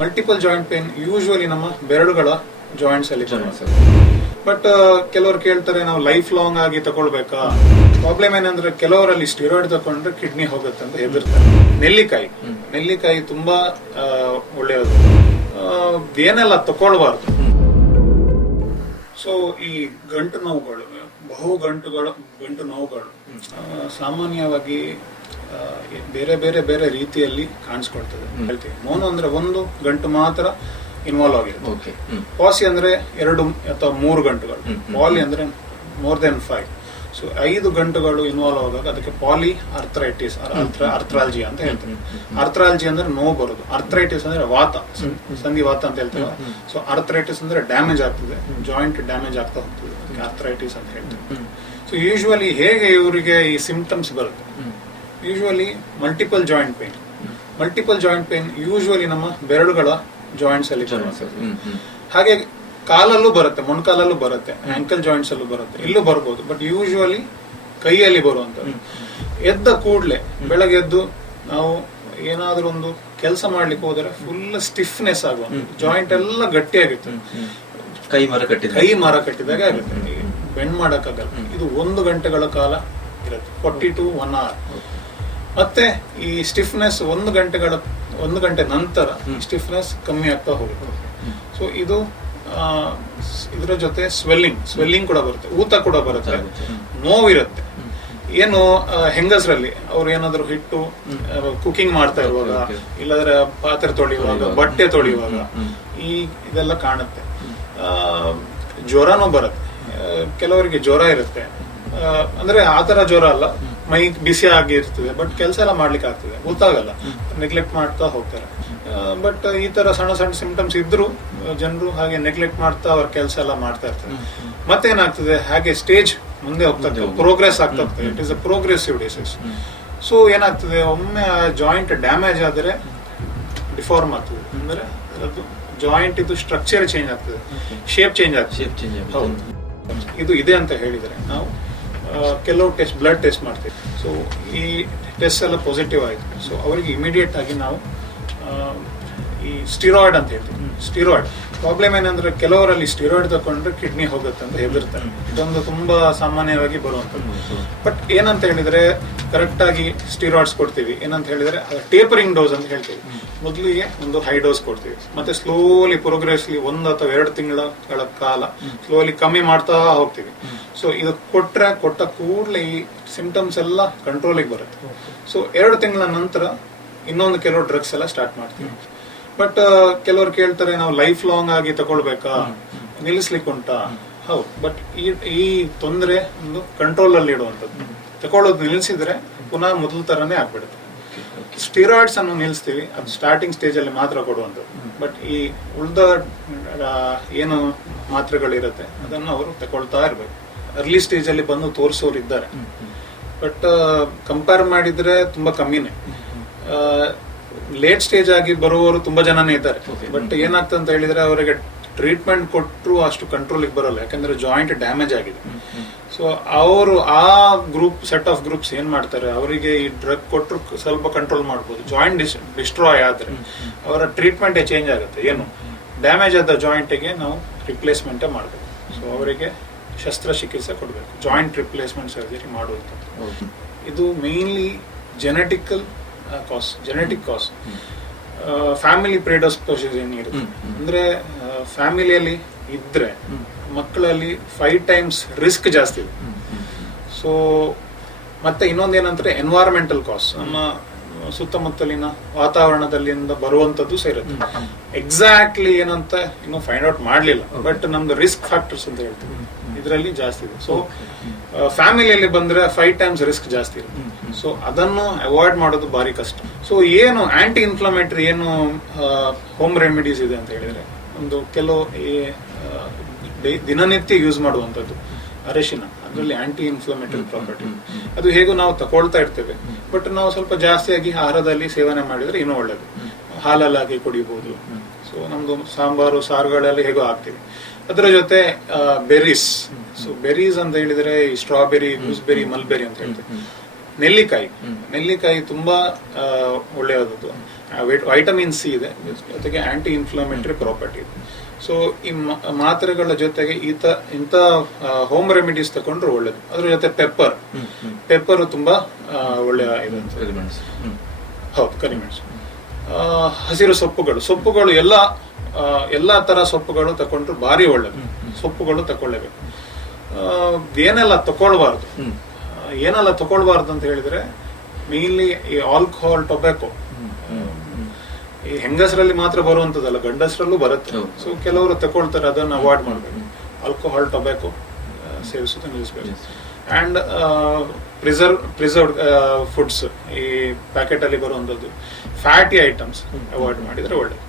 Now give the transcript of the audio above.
Multiple joint pain usually ನಮ್ಮ ಬೆರಳುಗಳ joints ಅಲ್ಲಿ ಬಟ್ ಕೆಲವರು ಕೇಳ್ತಾರೆ ನಾವು ಲೈಫ್ ಲಾಂಗ್ ಆಗಿ ತಗೊಳ್ಬೇಕಾ? ಪ್ರಾಬ್ಲಮ್ ಏನಂದ್ರೆ ಕೆಲವರಲ್ಲಿ ಸ್ಟಿರಾಯ್ಡ್ ತಗೊಂಡ್ರೆ ಕಿಡ್ನಿ ಹೋಗುತ್ತೆ ಅಂತ ಹೆದರ್ತಾರೆ. ನೆಲ್ಲಿಕಾಯಿ. ನೆಲ್ಲಿಕಾಯಿ ತುಂಬಾ ಒಳ್ಳೆಯದು. ಏನೆಲ್ಲ ತಗೊಳ್ಬಾರ್ದು? ಸೊ ಈ ಗಂಟು ನೋವುಗಳು ಬಹು ಗಂಟುಗಳು ಗಂಟು ನೋವುಗಳು. ಸಾಮಾನ್ಯವಾಗಿ ಬೇರೆ ಬೇರೆ ಬೇರೆ ರೀತಿಯಲ್ಲಿ ಕಾಣಿಸ್ಕೊಳ್ತದೆ. ಹೇಳ್ತೀವಿ ಮೋನು ಅಂದ್ರೆ ಒಂದು ಗಂಟು ಮಾತ್ರ ಇನ್ವಾಲ್ವ್ ಆಗಿರುತ್ತೆ. ಓಕೆ ಪಾಸಿ ಅಂದ್ರೆ ಎರಡು ಅಥವಾ ಮೂರು ಗಂಟುಗಳು. ಪಾಲಿ ಅಂದ್ರೆ ಮೋರ್ ದೆನ್ ಫೈವ್ ಸೊ ಐದು ಗಂಟುಗಳು ಇನ್ವಾಲ್ವ್ ಆದಾಗ ಅದಕ್ಕೆ ಪಾಲಿ ಅರ್ಥ್ರೈಟಿಸ್ ಅರ್ಥ್ರಾಲಜಿ ಅಂತ ಹೇಳ್ತಾರೆ ಅರ್ಥ್ರಾಲಜಿ ಅಂದ್ರೆ ನೋವು ಬರೋದು. ಅರ್ಥ್ರೈಟಿಸ್ ಅಂದ್ರೆ ವಾತ ಸಂಧಿ ವಾತ ಅಂತ ಹೇಳ್ತಾರೆ ಸೊ ಅರ್ಥ್ರೈಟಿಸ್ ಅಂದ್ರೆ ಡ್ಯಾಮೇಜ್ ಆಗ್ತದೆ. ಜಾಯಿಂಟ್ ಡ್ಯಾಮೇಜ್ ಆಗ್ತಾ ಹೋಗ್ತದೆ. ಅರ್ಥರೈಟಿಸ್ ಅಂತ ಹೇಳ್ತೀವಿ ಸೊ ಯೂಶುವಲಿ ಹೇಗೆ ಇವರಿಗೆ ಈ ಸಿಂಪ್ಟಮ್ಸ್ ಬರುತ್ತೆ? Usually multiple joint pain multiple joint pain usually ನಮ್ಮ ಬೆರಳುಗಳ ಜಾಯಿಂಟ್ಸ್ ಅಲ್ಲಿ. ಹಾಗೆ ಕಾಲಲ್ಲೂ ಬರುತ್ತೆ ಮೊಣಕಾಲಲ್ಲೂ ಬರುತ್ತೆ ಆಂಕಲ್ ಜಾಯಿಂಟ್ಸ್ ಅಲ್ಲೂ ಬರುತ್ತೆ. ಇಲ್ಲೂ ಬರ್ಬೋದು ಬಟ್ ಯೂಶುವಲಿ ಕೈಯಲ್ಲಿ ಬರುವಂಥದ್ದು. ಎದ್ದ ಕೂಡಲೇ ಬೆಳಗ್ಗೆ ಎದ್ದು ನಾವು ಏನಾದ್ರೂ ಒಂದು ಕೆಲಸ ಮಾಡ್ಲಿಕ್ಕೆ ಹೋದರೆ ಫುಲ್ ಸ್ಟಿಫ್ನೆಸ್ ಆಗುವ ಜಾಯಿಂಟ್ ಎಲ್ಲ ಗಟ್ಟಿಯಾಗಿರ್ತದೆ. ಕೈ ಮರ ಕಟ್ಟಿದ ಕೈ ಮರ ಕಟ್ಟಿದಾಗ ಆಗುತ್ತೆ. ಬೆಂಡ್ ಮಾಡೋಕ್ಕಾಗಲ್ಲ. ಇದು ಒಂದು ಗಂಟೆಗಳ ಕಾಲ ಇರುತ್ತೆ. ಫೋರ್ಟಿ ಟು ಒನ್ ಅವರ್ ಮತ್ತೆ ಈ ಸ್ಟಿಫ್ನೆಸ್ ಒಂದು ಗಂಟೆಗಳ ಒಂದು ಗಂಟೆ ನಂತರ ಸ್ಟಿಫ್ನೆಸ್ ಕಮ್ಮಿ ಆಗ್ತಾ ಹೋಗುತ್ತೆ. ಸೊ ಇದು ಇದರ ಜೊತೆ ಸ್ವೆಲ್ಲಿಂಗ್ ಸ್ವೆಲ್ಲಿಂಗ್ ಕೂಡ ಬರುತ್ತೆ. ಊತ ಕೂಡ ಬರುತ್ತೆ. ನೋವಿರುತ್ತೆ. ಏನು ಹೆಂಗಸರಲ್ಲಿ ಅವ್ರು ಏನಾದ್ರು ಹಿಟ್ಟು ಕುಕಿಂಗ್ ಮಾಡ್ತಾ ಇರುವಾಗ ಇಲ್ಲಾದ್ರೆ ಪಾತ್ರೆ ತೊಳೆಯುವಾಗ. ಬಟ್ಟೆ ತೊಳೆಯುವಾಗ ಈ ಇದೆಲ್ಲ ಕಾಣುತ್ತೆ. ಜ್ವರನೂ ಬರುತ್ತೆ. ಕೆಲವರಿಗೆ ಜ್ವರ ಇರುತ್ತೆ. ಅಂದ್ರೆ ಆ ತರ ಜ್ವರ ಅಲ್ಲ. ಮೈ ಬಿಸಿ ಆಗಿರ್ತದೆ ಬಟ್ ಕೆಲಸ ಎಲ್ಲ ಮಾಡ್ಲಿಕ್ಕೆ ಆಗ್ತದೆ. ಗೊತ್ತಾಗಲ್ಲ. ನೆಗ್ಲೆಕ್ಟ್ ಮಾಡ್ತಾ ಹೋಗ್ತಾರೆ. ಬಟ್ ಈ ತರ ಸಣ್ಣ ಸಣ್ಣ ಸಿಂಪ್ಟಮ್ಸ್ ಇದ್ರು ಜನರು ಹಾಗೆ ನೆಗ್ಲೆಕ್ಟ್ ಮಾಡ್ತಾ ಅವ್ರ ಕೆಲಸ ಎಲ್ಲ ಮಾಡ್ತಾ ಇರ್ತಾರೆ. ಮತ್ತೇನಾಗ್ತದೆ? ಹಾಗೆ ಸ್ಟೇಜ್ ಮುಂದೆ ಹೋಗ್ತಾ ಪ್ರೋಗ್ರೆಸ್ ಆಗ್ತಾ ಹೋಗ್ತದೆ it is a progressive disease so ಏನಾಗ್ತದೆ? ಒಮ್ಮೆ ಜಾಯಿಂಟ್ ಡ್ಯಾಮೇಜ್ ಆದರೆ ಡಿಫಾರ್ಮ್ ಆಗ್ತದೆ. ಅಂದ್ರೆ ಅದು ಜಾಯಿಂಟ್ ಇದು ಸ್ಟ್ರಕ್ಚರ್ ಚೇಂಜ್ ಆಗ್ತದೆ. ಶೇಪ್ ಚೇಂಜ್ ಆಗ್ತದೆ. ಶೇಪ್ ಚೇಂಜ್ ಹೌದು. ಇದು ಇದೆ ಅಂತ ಹೇಳಿದರೆ ನಾವು ಕೆಲವು ಟೆಸ್ಟ್ ಬ್ಲಡ್ ಟೆಸ್ಟ್ ಮಾಡ್ತೀವಿ. ಸೊ ಈ ಟೆಸ್ಟ್ ಎಲ್ಲ ಪಾಸಿಟಿವ್ ಆಯಿತು. ಸೊ ಅವರಿಗೆ ಇಮಿಡಿಯೇಟ್ ಆಗಿ ನಾವು ಈ ಸ್ಟಿರಾಯ್ಡ್ ಅಂತ ಹೇಳ್ತೀವಿ. ಸ್ಟಿರಾಯ್ಡ್ ಪ್ರಾಬ್ಲಮ್ ಏನಂದ್ರೆ ಕೆಲವರಲ್ಲಿ ಸ್ಟಿರಾಯ್ಡ್ ತಗೊಂಡ್ರೆ ಕಿಡ್ನಿ ಹೋಗುತ್ತೆ ಅಂತ ಹೆದರ್ತಾರೆ. ಇದೊಂದು ತುಂಬಾ ಸಾಮಾನ್ಯವಾಗಿ ಬರುವಂಥದ್ದು. ಬಟ್ ಏನಂತ ಹೇಳಿದ್ರೆ ಕರೆಕ್ಟ್ ಆಗಿ ಸ್ಟಿರಾಯ್ಡ್ಸ್ ಕೊಡ್ತೀವಿ. ಏನಂತ ಹೇಳಿದ್ರೆ ಟೇಪರಿಂಗ್ ಡೋಸ್ ಅಂತ ಹೇಳ್ತೀವಿ. ಮೊದಲಿಗೆ ಒಂದು ಹೈ ಡೋಸ್ ಕೊಡ್ತೀವಿ. ಮತ್ತೆ ಸ್ಲೋಲಿ ಪ್ರೋಗ್ರೆಸ್ಲಿ ಒಂದು ಅಥವಾ ಎರಡು ತಿಂಗಳ ಕಾಲ ಸ್ಲೋಲಿ ಕಮ್ಮಿ ಮಾಡ್ತಾ ಹೋಗ್ತೀವಿ. ಸೊ ಇದು ಕೊಟ್ರೆ, ಕೊಟ್ಟ ಕೂಡಲೇ ಈ ಸಿಂಪ್ಟಮ್ಸ್ ಎಲ್ಲ ಕಂಟ್ರೋಲಿಗೆ ಬರುತ್ತೆ. ಸೊ ಎರಡು ತಿಂಗಳ ನಂತರ ಇನ್ನೊಂದು ಕೆಲವು ಡ್ರಗ್ಸ್ ಎಲ್ಲ ಸ್ಟಾರ್ಟ್ ಮಾಡ್ತೀವಿ. ಬಟ್ ಕೆಲವರು ಕೇಳ್ತಾರೆ ನಾವು ಲೈಫ್ ಲಾಂಗ್ ಆಗಿ ತಗೊಳ್ಬೇಕಾ? ನಿಲ್ಲಿಸ್ಲಿಕ್ಕೆ ಉಂಟಾ? ಹೌದು. ಬಟ್ ಈ ಈ ತೊಂದರೆ ಒಂದು ಕಂಟ್ರೋಲ್ ಅಲ್ಲಿ ಇಡುವಂಥದ್ದು. ತಗೊಳ್ಳೋದು ನಿಲ್ಲಿಸಿದ್ರೆ ಪುನಃ ಮೊದಲ ತರನೇ ಆಗ್ಬಿಡುತ್ತೆ. ಸ್ಟೀರಾಯ್ಡ್ಸ್ ಅನ್ನು ನಿಲ್ಲಿಸ್ತೀವಿ ಅದು ಸ್ಟಾರ್ಟಿಂಗ್ ಸ್ಟೇಜ್ ಅಲ್ಲಿ ಮಾತ್ರ ಕೊಡುವಂಥದ್ದು. ಬಟ್ ಈ ಉಳ್ದ ಏನು ಮಾತ್ರೆಗಳಿರುತ್ತೆ ಅದನ್ನು ಅವರು ತಗೊಳ್ತಾ ಇರ್ಬೇಕು. ಅರ್ಲಿ ಸ್ಟೇಜ್ ಅಲ್ಲಿ ಬಂದು ತೋರಿಸೋರು ಇದ್ದಾರೆ ಬಟ್ ಕಂಪೇರ್ ಮಾಡಿದ್ರೆ ತುಂಬಾ ಕಮ್ಮಿನೇ. ಲೇಟ್ ಸ್ಟೇಜ್ ಆಗಿ ಬರುವವರು ತುಂಬಾ ಜನನೇ ಇದ್ದಾರೆ. ಬಟ್ ಏನಾಗ್ತದೆ ಅಂತ ಹೇಳಿದ್ರೆ ಅವರಿಗೆ ಟ್ರೀಟ್ಮೆಂಟ್ ಕೊಟ್ಟರು ಅಷ್ಟು ಕಂಟ್ರೋಲಿಗೆ ಬರಲ್ಲ. ಯಾಕಂದ್ರೆ ಜಾಯಿಂಟ್ ಡ್ಯಾಮೇಜ್ ಆಗಿದೆ. ಸೊ ಅವರು ಆ ಗ್ರೂಪ್ ಸೆಟ್ ಆಫ್ ಗ್ರೂಪ್ಸ್ ಏನ್ ಮಾಡ್ತಾರೆ? ಅವರಿಗೆ ಈ ಡ್ರಗ್ ಕೊಟ್ಟರು ಸ್ವಲ್ಪ ಕಂಟ್ರೋಲ್ ಮಾಡ್ಬೋದು. ಜಾಯಿಂಟ್ ಡಿಸ್ಟ್ರಾಯ್ ಆದ್ರೆ ಅವರ ಟ್ರೀಟ್ಮೆಂಟೇ ಚೇಂಜ್ ಆಗುತ್ತೆ. ಏನು? ಡ್ಯಾಮೇಜ್ ಆದ ಜಾಯಿಂಟಿಗೆ ನಾವು ರಿಪ್ಲೇಸ್ಮೆಂಟೇ ಮಾಡಬೇಕು ಸೊ ಅವರಿಗೆ ಶಸ್ತ್ರಚಿಕಿತ್ಸೆ ಕೊಡಬೇಕು. ಜಾಯಿಂಟ್ ರಿಪ್ಲೇಸ್ಮೆಂಟ್ ಸರ್ಜರಿ ಮಾಡುವಂಥದ್ದು. ಇದು mainly genetical cause genetic cause family predisposition ಏನಿರುತ್ತೆ. ಅಂದ್ರೆ ಫ್ಯಾಮಿಲಿಯಲ್ಲಿ ಇದ್ರೆ ಮಕ್ಕಳಲ್ಲಿ ಫೈವ್ ಟೈಮ್ಸ್ ರಿಸ್ಕ್ ಜಾಸ್ತಿ ಇದೆ. ಸೊ ಮತ್ತೆ ಇನ್ನೊಂದೇನಂದ್ರೆ ಎನ್ವೈರಮೆಂಟಲ್ ಕಾಸ್ ನಮ್ಮ ಸುತ್ತಮುತ್ತಲಿನ ವಾತಾವರಣದಲ್ಲಿಂದ ಬರುವಂತದ್ದು ಸೇರುತ್ತೆ ಎಕ್ಸಾಕ್ಟ್ಲಿ ಏನಂತ ಇನ್ನು ಫೈಂಡ್ ಔಟ್ ಮಾಡ್ಲಿಲ್ಲ. ಬಟ್ ನಮ್ದು ರಿಸ್ಕ್ ಫ್ಯಾಕ್ಟರ್ಸ್ ಅಂತ ಹೇಳ್ತೀವಿ. ಇದರಲ್ಲಿ ಜಾಸ್ತಿ ಇದೆ. ಸೊ ಫ್ಯಾಮಿಲಿಯಲ್ಲಿ ಬಂದ್ರೆ ಫೈವ್ ಟೈಮ್ಸ್ ರಿಸ್ಕ್ ಜಾಸ್ತಿ ಇರುತ್ತೆ. ಸೊ ಅದನ್ನು ಅವಾಯ್ಡ್ ಮಾಡೋದು ಭಾರಿ ಕಷ್ಟ. ಸೊ ಏನು ಆಂಟಿ ಇನ್ಫ್ಲಮೇಟ್ರಿ ಏನು ಹೋಮ್ ರೆಮಿಡೀಸ್ ಇದೆ ಅಂತ ಹೇಳಿದ್ರೆ ಒಂದು ಕೆಲವು ಈ, ದಿನನಿತ್ಯ ಯೂಸ್ ಮಾಡುವಂಥದ್ದು ಅರಿಶಿನ. ಅದರಲ್ಲಿ ಆಂಟಿ ಇನ್ಫ್ಲಮೇಟರಿ ಪ್ರಾಪರ್ಟಿ ಅದು ಹೇಗೂ ನಾವು ತಗೊಳ್ತಾ ಇರ್ತೇವೆ. ಬಟ್ ನಾವು ಸ್ವಲ್ಪ ಜಾಸ್ತಿಯಾಗಿ ಆಹಾರದಲ್ಲಿ ಸೇವನೆ ಮಾಡಿದರೆ ಇನ್ನೂ ಒಳ್ಳೆಯದು ಹಾಲಲ್ಲಾಗಿ ಕುಡಿಬಹುದು ಸೊ ನಮ್ದು ಸಾಂಬಾರು ಸಾರುಗಳಲ್ಲಿ ಹೇಗೋ ಹಾಕ್ತೀವಿ ಅದರ ಜೊತೆ ಬೆರೀಸ್ ಸೊ ಬೆರೀಸ್ ಅಂತ ಹೇಳಿದ್ರೆ ಈ ಸ್ಟ್ರಾಬೆರಿ ಗೂಸ್ಬೆರಿ ಮಲ್ಬೆರಿ ಅಂತ ಹೇಳ್ತೀವಿ. ನೆಲ್ಲಿಕಾಯಿ. ನೆಲ್ಲಿಕಾಯಿ ತುಂಬಾ ಒಳ್ಳೆಯದು ವೈಟಮಿನ್ ಸಿ ಇದೆ. ಜೊತೆಗೆ ಆಂಟಿ ಇನ್ಫ್ಲಮೇಟರಿ ಪ್ರಾಪರ್ಟಿ ಇದೆ. ಸೊ ಈ ಮಾತ್ರೆಗಳ ಜೊತೆಗೆ ಈತ ಇಂಥ ಹೋಮ್ ರೆಮಿಡೀಸ್ ತಗೊಂಡ್ರೆ ಒಳ್ಳೇದು. ಅದ್ರ ಜೊತೆ ಪೆಪ್ಪರ್. ಪೆಪ್ಪರ್ ತುಂಬಾ ಒಳ್ಳೆಯ ಇದು. ಹೌದು ಕರಿಮೆಣಸು ಹಸಿರು ಸೊಪ್ಪುಗಳು. ಸೊಪ್ಪುಗಳು ಎಲ್ಲ ಎಲ್ಲಾ ತರ ಸೊಪ್ಪುಗಳು ತಕೊಂಡ್ರು ಭಾರಿ ಒಳ್ಳೇದು. ಸೊಪ್ಪುಗಳು ತಕೊಳ್ಳೇಬೇಕು. ಏನೆಲ್ಲ ತಕೊಳ್ಬಾರ್ದು? ಏನೆಲ್ಲ ತಕೊಳ್ಬಾರ್ದು ಅಂತ ಹೇಳಿದ್ರೆ ಮೇನ್ಲಿ ಈ ಆಲ್ಕೋಹಾಲ್ ಟೊಬ್ಯಾಕೊ ಈ ಹೆಂಗಸರಲ್ಲಿ ಮಾತ್ರ ಬರುವಂತದಲ್ಲ ಗಂಡಸರಲ್ಲೂ ಬರುತ್ತೆ. ಸೊ ಕೆಲವರು ತಕೊಳ್ತಾರೆ ಅದನ್ನು ಅವಾಯ್ಡ್ ಮಾಡಬೇಕು. ಆಲ್ಕೋಹಾಲ್ ಟೊಬ್ಯಾಕೊ ಸೇವಿಸೋದು ನಿಲ್ಲಿಸಬೇಕು. ಅಂಡ್ ಪ್ರಿಸರ್ವ್ ಪ್ರಿಸರ್ವ್ಡ್ ಫುಡ್ಸ್ ಈ ಪ್ಯಾಕೆಟ್ ಅಲ್ಲಿ ಬರುವಂತದ್ದು ಫ್ಯಾಟಿ ಐಟಮ್ಸ್ ಅವಾಯ್ಡ್ ಮಾಡಿದ್ರೆ ಒಳ್ಳೇದು.